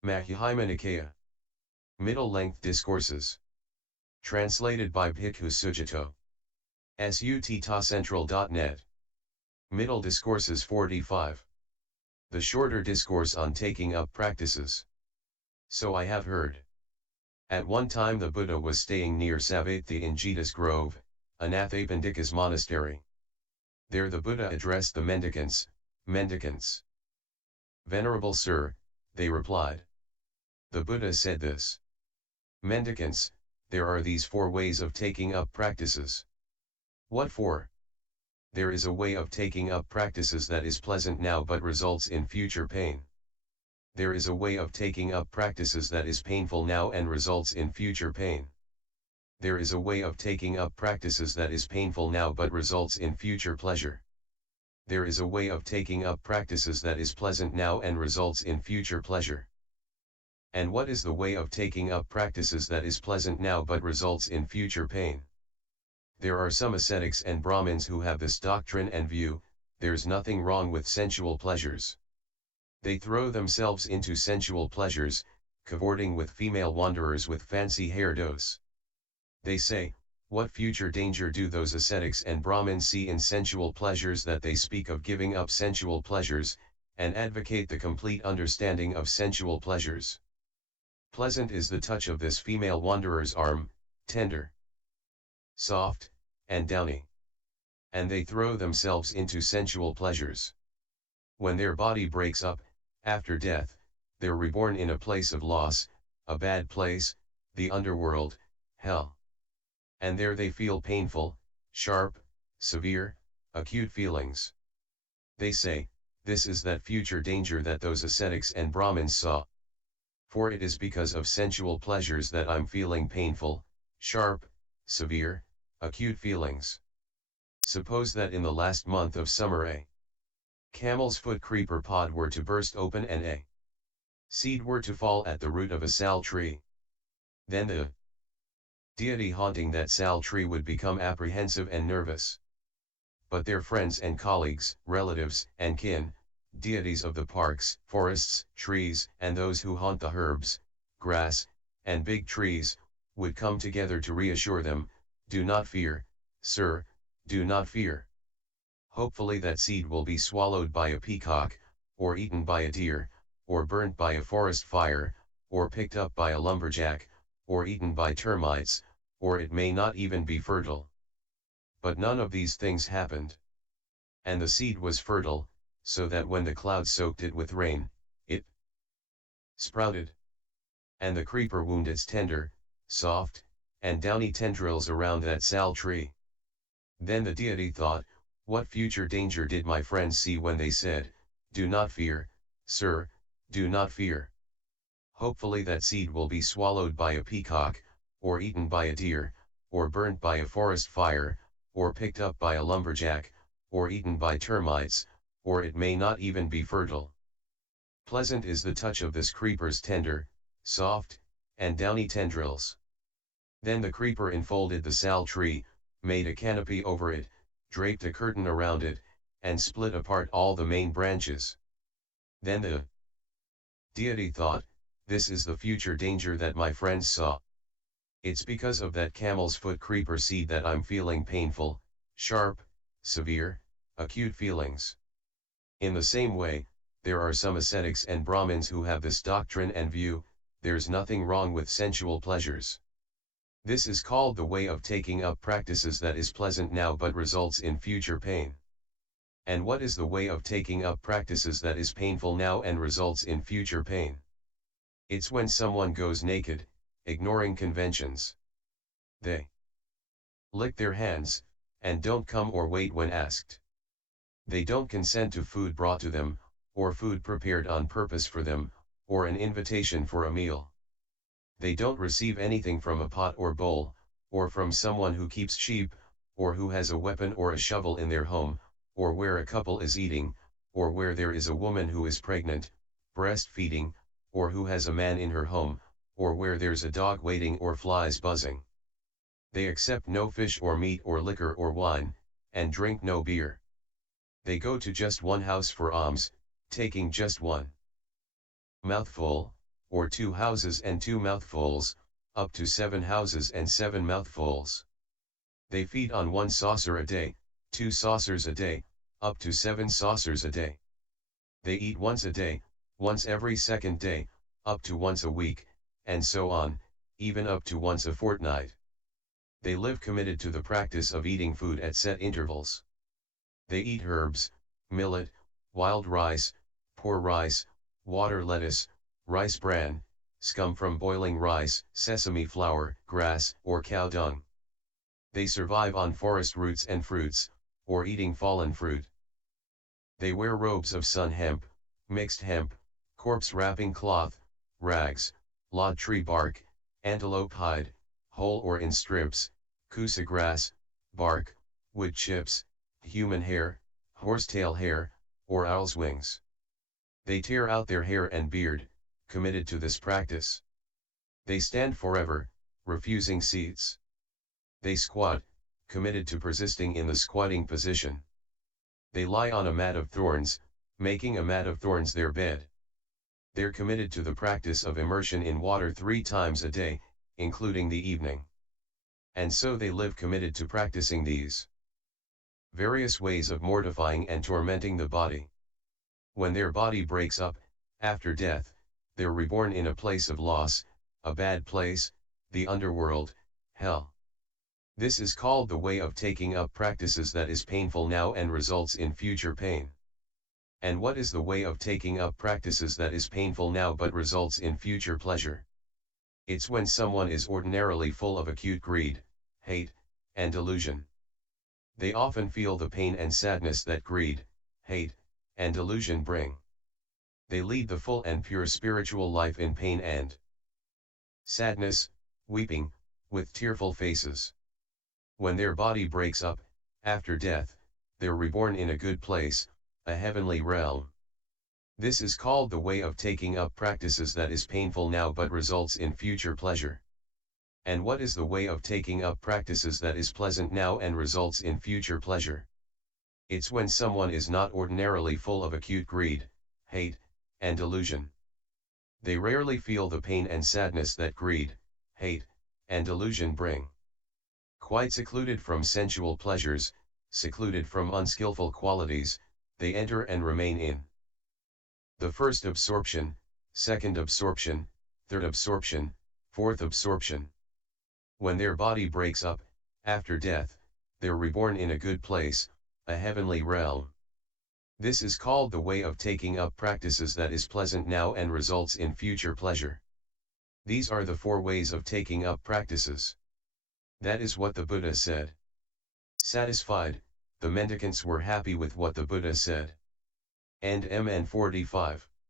Majjhima Nikaya. Middle-length discourses. Translated by Bhikkhu Sujato. Sutta.central.net. Middle Discourses 45. The shorter discourse on taking up practices. So I have heard. At one time the Buddha was staying near Savatthi in Jeta's Grove, Anathapindika's monastery. There the Buddha addressed the mendicants, Mendicants. Venerable Sir, they replied. The Buddha said this. Mendicants, there are these 4 ways of taking up practices. What for? There is a way of taking up practices that is pleasant now but results in future pain. There is a way of taking up practices that is painful now and results in future pain. There is a way of taking up practices that is painful now but results in future pleasure. There is a way of taking up practices that is pleasant now and results in future pleasure. And what is the way of taking up practices that is pleasant now but results in future pain? There are some ascetics and brahmins who have this doctrine and view. There's nothing wrong with sensual pleasures. They throw themselves into sensual pleasures, cavorting with female wanderers with fancy hairdos. They say, what future danger do those ascetics and brahmins see in sensual pleasures that they speak of giving up sensual pleasures, and advocate the complete understanding of sensual pleasures? Pleasant is the touch of this female wanderer's arm, tender, soft, and downy. And they throw themselves into sensual pleasures. When their body breaks up, after death, they're reborn in a place of loss, a bad place, the underworld, hell. And there they feel painful, sharp, severe, acute feelings. They say, this is that future danger that those ascetics and brahmins saw. For it is because of sensual pleasures that I'm feeling painful, sharp, severe, acute feelings. Suppose that in the last month of summer a camel's foot creeper pod were to burst open and a seed were to fall at the root of a sal tree. Then the deity haunting that sal tree would become apprehensive and nervous. But their friends and colleagues, relatives and kin, deities of the parks, forests, trees, and those who haunt the herbs, grass, and big trees, would come together to reassure them, do not fear, sir, do not fear. Hopefully that seed will be swallowed by a peacock, or eaten by a deer, or burnt by a forest fire, or picked up by a lumberjack, or eaten by termites, or it may not even be fertile. But none of these things happened. And the seed was fertile, so that when the clouds soaked it with rain, it sprouted. And the creeper wound its tender, soft, and downy tendrils around that sal tree. Then the deity thought, what future danger did my friends see when they said, do not fear, sir, do not fear. Hopefully that seed will be swallowed by a peacock, or eaten by a deer, or burnt by a forest fire, or picked up by a lumberjack, or eaten by termites, or it may not even be fertile. Pleasant is the touch of this creeper's tender, soft, and downy tendrils. Then the creeper enfolded the sal tree, made a canopy over it, draped a curtain around it, and split apart all the main branches. Then the deity thought, this is the future danger that my friends saw. It's because of that camel's foot creeper seed that I'm feeling painful, sharp, severe, acute feelings. In the same way, there are some ascetics and brahmins who have this doctrine and view, there's nothing wrong with sensual pleasures. This is called the way of taking up practices that is pleasant now but results in future pain. And what is the way of taking up practices that is painful now and results in future pain? It's when someone goes naked, ignoring conventions. They lick their hands, and don't come or wait when asked. They don't consent to food brought to them, or food prepared on purpose for them, or an invitation for a meal. They don't receive anything from a pot or bowl, or from someone who keeps sheep, or who has a weapon or a shovel in their home, or where a couple is eating, or where there is a woman who is pregnant, breastfeeding, or who has a man in her home, or where there's a dog waiting or flies buzzing. They accept no fish or meat or liquor or wine, and drink no beer. They go to just one house for alms, taking just one mouthful, or 2 houses and 2 mouthfuls, up to 7 houses and 7 mouthfuls. They feed on 1 saucer a day, 2 saucers a day, up to 7 saucers a day. They eat once a day, once every second day, up to once a week, and so on, even up to once a fortnight. They live committed to the practice of eating food at set intervals. They eat herbs, millet, wild rice, poor rice, water lettuce, rice bran, scum from boiling rice, sesame flour, grass, or cow dung. They survive on forest roots and fruits, or eating fallen fruit. They wear robes of sun hemp, mixed hemp, corpse wrapping cloth, rags, lod tree bark, antelope hide, whole or in strips, kusa grass, bark, wood chips, human hair, horsetail hair, or owl's wings. They tear out their hair and beard, committed to this practice. They stand forever, refusing seats. They squat, committed to persisting in the squatting position. They lie on a mat of thorns, making a mat of thorns their bed. They're committed to the practice of immersion in water 3 times a day, including the evening. And so they live committed to practicing these various ways of mortifying and tormenting the body. When their body breaks up, after death, they're reborn in a place of loss, a bad place, the underworld, hell. This is called the way of taking up practices that is painful now and results in future pain. And what is the way of taking up practices that is painful now but results in future pleasure? It's when someone is ordinarily full of acute greed, hate, and delusion. They often feel the pain and sadness that greed, hate, and delusion bring. They lead the full and pure spiritual life in pain and sadness, weeping, with tearful faces. When their body breaks up, after death, they're reborn in a good place, a heavenly realm. This is called the way of taking up practices that is painful now but results in future pleasure. And what is the way of taking up practices that is pleasant now and results in future pleasure? It's when someone is not ordinarily full of acute greed, hate, and delusion. They rarely feel the pain and sadness that greed, hate, and delusion bring. Quite secluded from sensual pleasures, secluded from unskillful qualities, they enter and remain in the first absorption, second absorption, third absorption, fourth absorption. When their body breaks up, after death, they're reborn in a good place, a heavenly realm. This is called the way of taking up practices that is pleasant now and results in future pleasure. These are the 4 ways of taking up practices. That is what the Buddha said. Satisfied, the mendicants were happy with what the Buddha said. And Mn 45.